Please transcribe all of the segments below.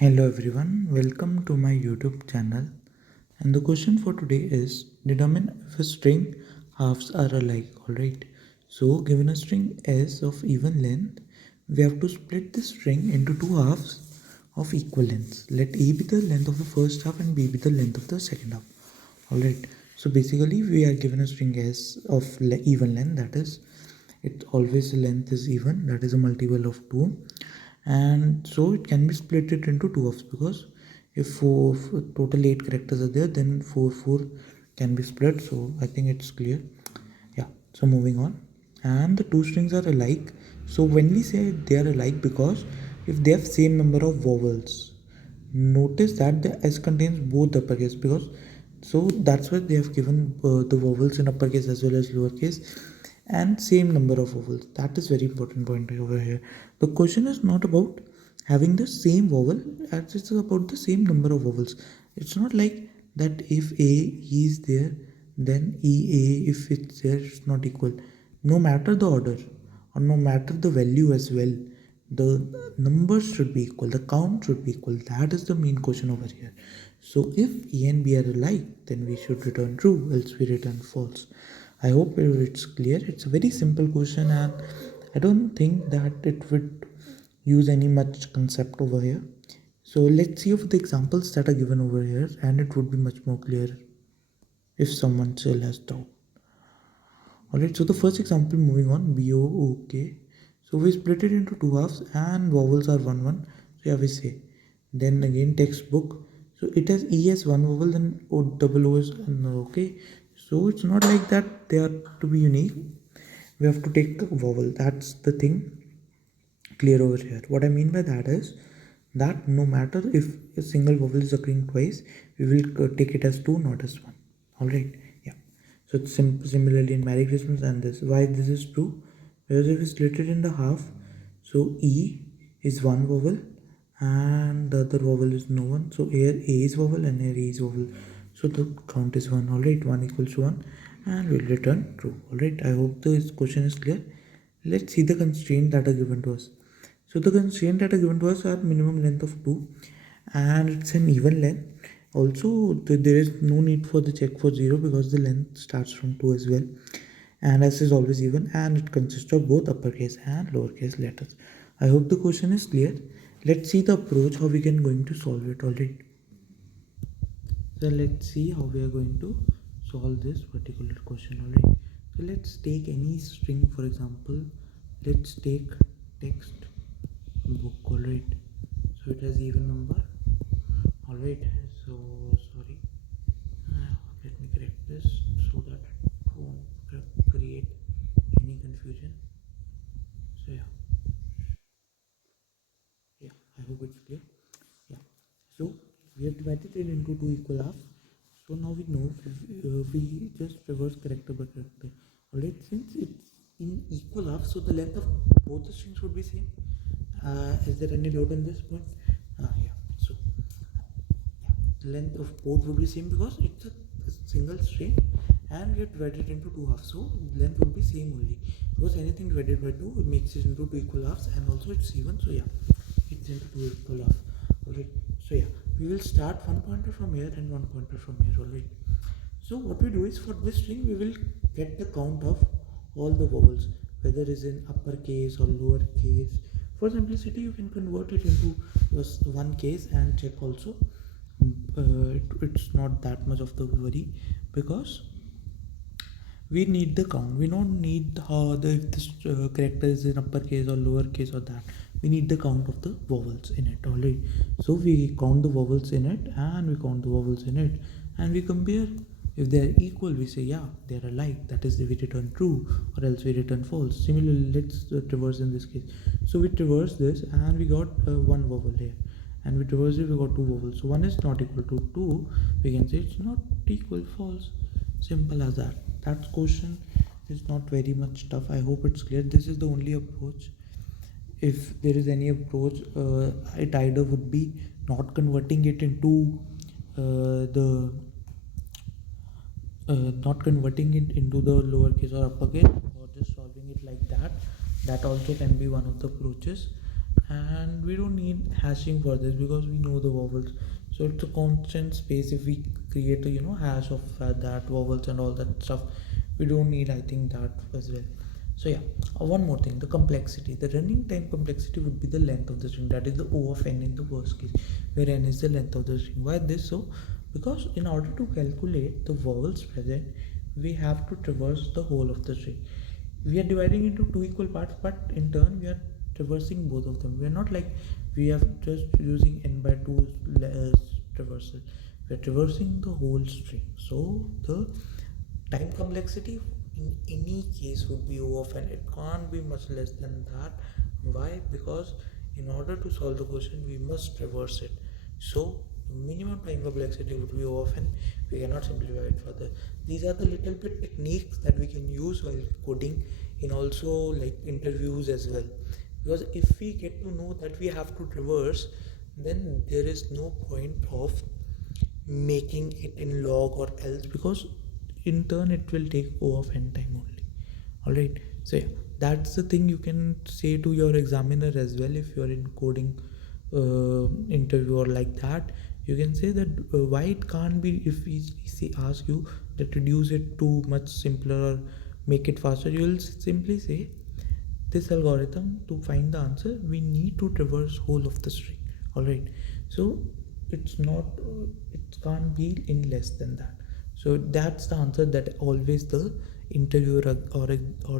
Hello everyone, welcome to my YouTube channel. And the question for today is determine if a string halves are alike. Alright, so given a string S of even length, we have to split the string into two halves of equal lengths. Let A be the length of the first half and B be the length of the second half. Alright, so basically we are given a string S of even length, that is, it always length is even, that is a multiple of 2, and so it can be split it into two halves because if total 8 characters are there, then 4 can be split. So I think it's clear. Yeah, so moving on. And the two strings are alike. So when we say they are alike, because if they have same number of vowels, notice that the S contains both uppercase, because so that's why they have given the vowels in uppercase as well as lowercase and same number of vowels. That is very important point over here. The question is not about having the same vowel, as it's about the same number of vowels. It's not like that if A is there, then EA, if it's there, it's not equal. No matter the order or no matter the value as well, the numbers should be equal, the count should be equal. That is the main question over here. So if A and B are alike, then we should return true, else we return false. I hope it's clear. It's a very simple question, and I don't think that it would use any much concept over here. So let's see of the examples that are given over here, and it would be much more clear if someone still has doubt. Alright, so the first example, moving on, BOOK. So we split it into two halves and vowels are 1 1. So yeah, we say. Then again, textbook. So it has E as one vowel, then O double O is another. Okay. So it's not like that they are to be unique. We have to take a vowel. That's the thing clear over here. What I mean by that is that no matter if a single vowel is occurring twice, we will take it as two, not as one. Alright. Yeah. So it's similarly in Merry Christmas and this. Why this is true? Because if we split it in the half, so E is one vowel and the other vowel is no one. So here A is vowel and here E is vowel. So the count is 1. Alright, 1 equals 1 and we'll return true. Alright, I hope this question is clear. Let's see the constraints that are given to us. So the constraints that are given to us are minimum length of 2 and it's an even length. Also, there is no need for the check for 0 because the length starts from 2 as well. And S is always even and it consists of both uppercase and lowercase letters. I hope the question is clear. Let's see the approach how we can going to solve it. Alright. So let's see how we are going to solve this particular question. Alright. So let's take any string, for example. Let's take text book. Alright. So it has even number. Alright. So sorry. Let me correct this so that it won't create any confusion. So yeah, I hope it's clear. Yeah. So we have divided it into two equal halves. So now we know we just reverse character by character. Alright, since it's in equal halves, so the length of both the strings would be same. Is there any doubt on this point? Yeah. So yeah, the length of both would be same because it's a single string and we have divided it into two halves. So length would be same only because anything divided by 2 it makes it into two equal halves and also it's even. So yeah, it's into two equal halves. Alright. So yeah, we will start one pointer from here and one pointer from here. Alright. So what we do is for this string we will get the count of all the vowels, whether is in uppercase or lower case. For simplicity, you can convert it into one case and check also. It's not that much of the worry because we need the count. We don't need if this character is in uppercase or lowercase or that. We need the count of the vowels in it. Alright. So we count the vowels in it and we count the vowels in it and we compare. If they are equal, we say yeah, they are alike. That is, we return true, or else we return false. Similarly, let's traverse in this case. So we traverse this and we got one vowel here, and we traverse it, we got two vowels. So one is not equal to 2. We can say it's not equal, false. Simple as that. That question is not very much tough. I hope it's clear. This is the only approach. If there is any approach, it either would be not converting it into the not converting it into the lowercase or uppercase or just solving it like that. That also can be one of the approaches. and we don't need hashing for this because we know the vowels. So it's a constant space. If we create a hash of that vowels and all that stuff, we don't need, I think, that as well. So yeah, one more thing, the complexity, the running time complexity would be the length of the string, that is the O of n in the worst case, where n is the length of the string. Why this so? Because in order to calculate the vowels present, we have to traverse the whole of the string. We are dividing into two equal parts, but in turn we are traversing both of them. We are not like we are just using n by 2 traversal. We are traversing the whole string. So the time complexity in any case would be O of n. It can't be much less than that. Why? Because in order to solve the question, we must traverse it. So the minimum time complexity would be O of n. We cannot simplify it further. These are the little bit techniques that we can use while coding, in also like interviews as well. Because if we get to know that we have to traverse, then there is no point of making it in log or else, because in turn it will take O of n time only. All right. So yeah, that's the thing you can say to your examiner as well. If you're in coding interview or like that, you can say that why it can't be, if we say ask you that reduce it to much simpler or make it faster, you will simply say this algorithm, to find the answer we need to traverse whole of the string. All right. So it's not it can't be in less than that. So that's the answer that always the interviewer or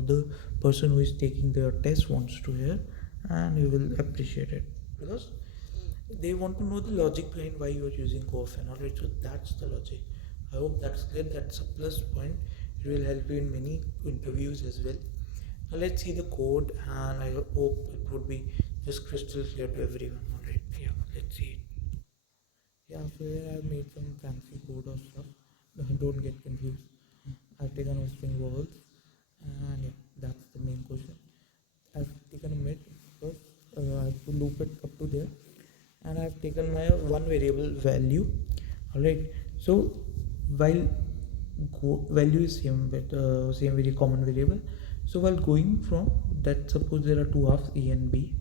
the person who is taking the test wants to hear, and you will appreciate it because they want to know the logic behind why you are using cofen. All right. So that's the logic. I hope that's clear. That's a plus point. It will help you in many interviews as well. Now let's see the code, and I hope it would be just crystal clear to everyone. Alright, yeah, let's see it. Yeah, so here I've made some fancy code or stuff. Don't get confused. I've taken a string vowels, and yeah, that's the main question. I've taken a mid because I have to loop it up to there, and I've taken my one variable value. Alright, so while value is same, but same very common variable. So while going from that, suppose there are two halves a and b.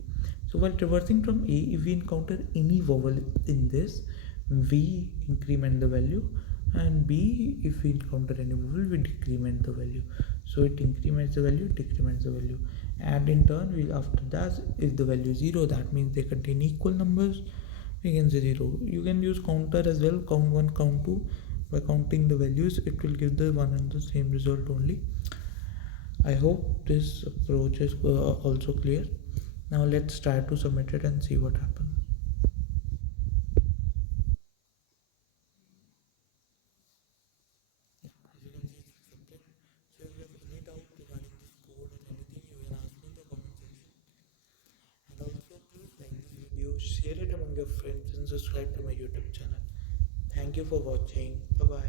So while traversing from a, if we encounter any vowel in this, we increment the value, and b, if we encounter any vowel, we decrement the value. So it increments the value, decrements the value, and in turn we, after that, if the value is 0, that means they contain equal numbers, we can say 0. You can use counter as well, count 1, count 2. By counting the values, it will give the one and the same result only. I hope this approach is also clear. Now let's try to submit it and see what happens. Yeah, as you can see, it's accepted. So if you have any doubt regarding this code or anything, you can ask me in the comment section. And also please like this video, share it among your friends, and subscribe to my YouTube channel. Thank you for watching. Bye bye.